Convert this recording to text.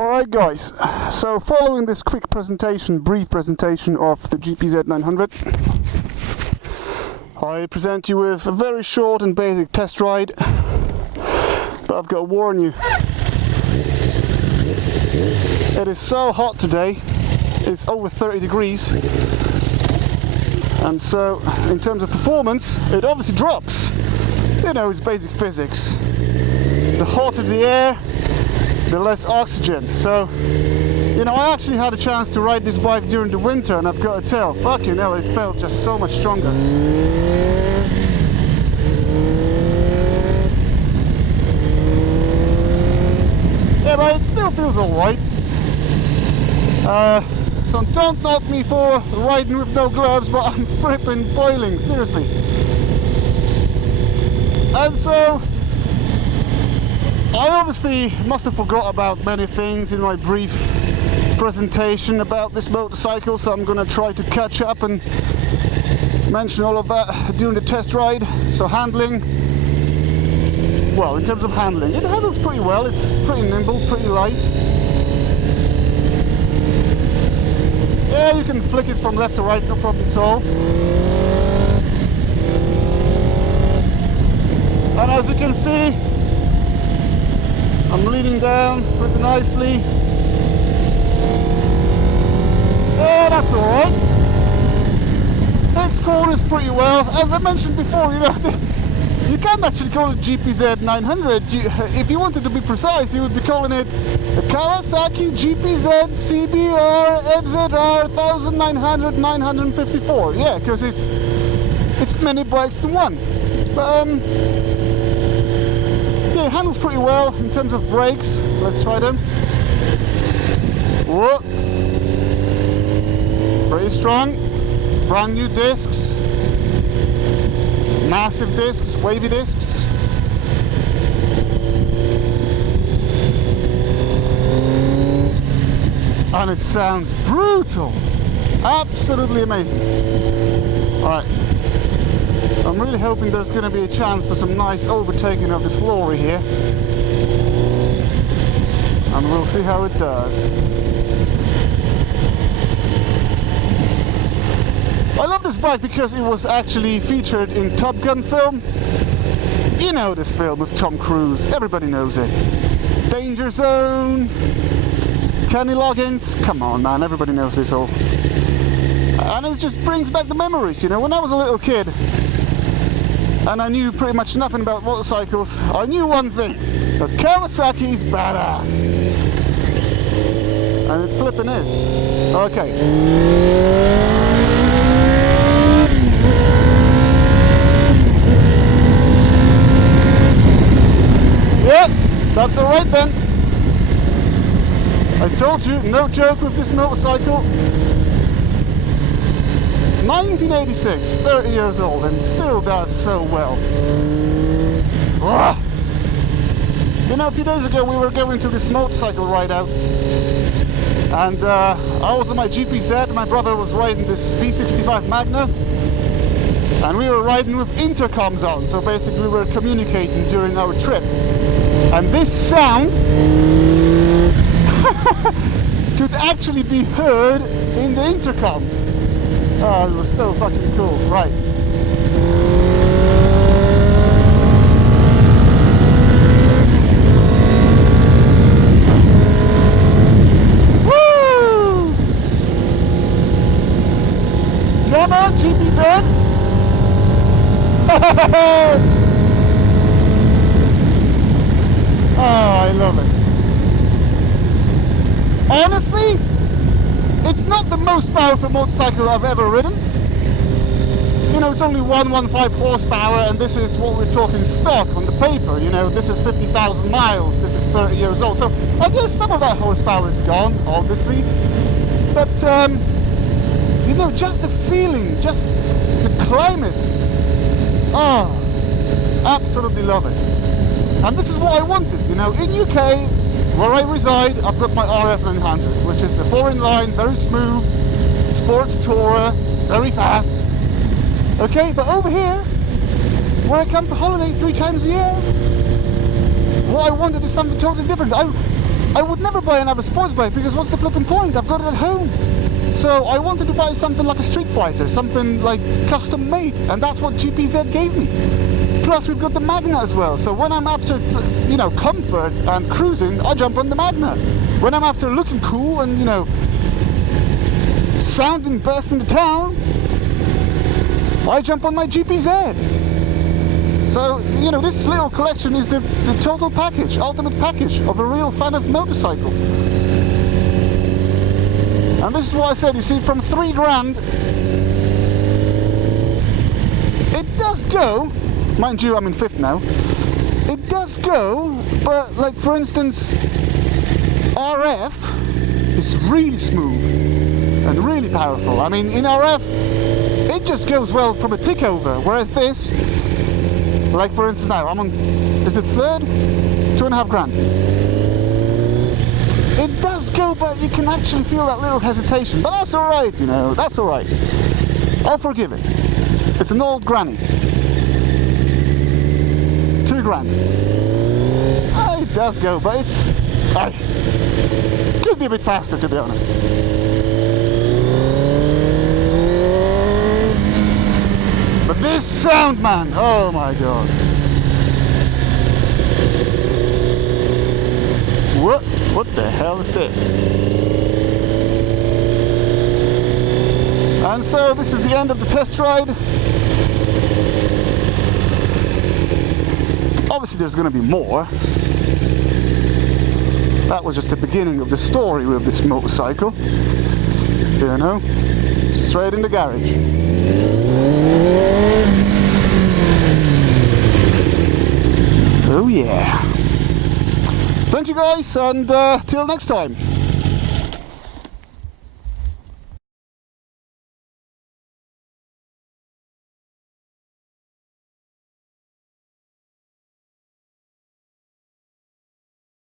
Alright guys, so following this quick presentation, brief presentation of the GPZ900, I present you with a very short and basic test ride, but I've got to warn you, it is so hot today, it's over 30 degrees, and so in terms of performance, it obviously drops. You know, it's basic physics. The hotter the air, the less oxygen. So, you know, I actually had a chance to ride this bike during the winter, and I've got to tell, fucking hell, it felt just so much stronger. Yeah, but it still feels alright. So don't knock me for riding with no gloves, but I'm flipping boiling, seriously. And so, I obviously must have forgot about many things in my brief presentation about this motorcycle, so I'm going to try to catch up and mention all of that during the test ride. So handling, well, in terms of handling, it handles pretty well, it's pretty nimble, pretty light. Yeah, you can flick it from left to right, no problem at all. And as you can see, I'm leaning down pretty nicely. Yeah, that's alright. Takes corners pretty well. As I mentioned before, you know, you can't actually call it GPZ900. If you wanted to be precise, you would be calling it the KAWASAKI GPZ900R 954. Yeah, because it's many bikes in one. But yeah, it handles pretty well in terms of brakes. Let's try them. Whoa. Pretty strong. Brand new discs. Massive discs, wavy discs. And it sounds brutal. Absolutely amazing. Alright. I'm really hoping there's going to be a chance for some nice overtaking of this lorry here, and we'll see how it does. I love this bike because it was actually featured in Top Gun film. You know this film with Tom Cruise, everybody knows it. Danger Zone, Kenny Loggins, come on man, everybody knows this all. And it just brings back the memories, you know, when I was a little kid and I knew pretty much nothing about motorcycles, I knew one thing, that Kawasaki's badass. And it flipping is. Okay. Yeah, that's alright then. I told you, no joke with this motorcycle. 1986, 30 years old, and still does so well. Ugh. You know, a few days ago we were going to this motorcycle ride out, and I was on my GPZ, my brother was riding this V65 Magna, and we were riding with intercoms on, so basically we were communicating during our trip. And this sound could actually be heard in the intercom. Oh, it was so fucking cool, right. Woo! Come on, GPZ! Oh, I love it. Honestly, it's not the most powerful motorcycle I've ever ridden. You know, it's only 115 horsepower, and this is what we're talking stock on the paper. You know, this is 50,000 miles, this is 30 years old. So I guess some of that horsepower is gone, obviously. But, you know, just the feeling, just the climate. Oh, absolutely love it. And this is what I wanted, you know, in UK, where I reside, I've got my RF900, which is a 4-in-line, very smooth, sports tourer, very fast. Okay, but over here, where I come to holiday 3 times a year, what I wanted is something totally different. I would never buy another sports bike because what's the flipping point? I've got it at home. So I wanted to buy something like a Street Fighter, something like custom made, and that's what GPZ gave me. Plus we've got the Magna as well, so when I'm after, you know, comfort and cruising, I jump on the Magna. When I'm after looking cool and, you know, sounding best in the town, I jump on my GPZ. So, you know, this little collection is the total package, ultimate package of a real fan of motorcycle. And this is what I said, you see, from 3 grand, it does go, mind you, I'm in 5th now, it does go, but like for instance, RF is really smooth and really powerful. I mean, in RF, it just goes well from a tick over, whereas this, like for instance now, I'm on, is it 3rd? 2.5 grand. It does go, but you can actually feel that little hesitation. But that's alright, you know, that's alright. I'll forgive it. It's an old granny. 2 grand. It does go, but it's... could be a bit faster, to be honest. But this sound, man, oh my god. What the hell is this? And so this is the end of the test ride. Obviously there's going to be more. That was just the beginning of the story with this motorcycle. You know, straight in the garage. Oh yeah. Thank you guys, and till next time.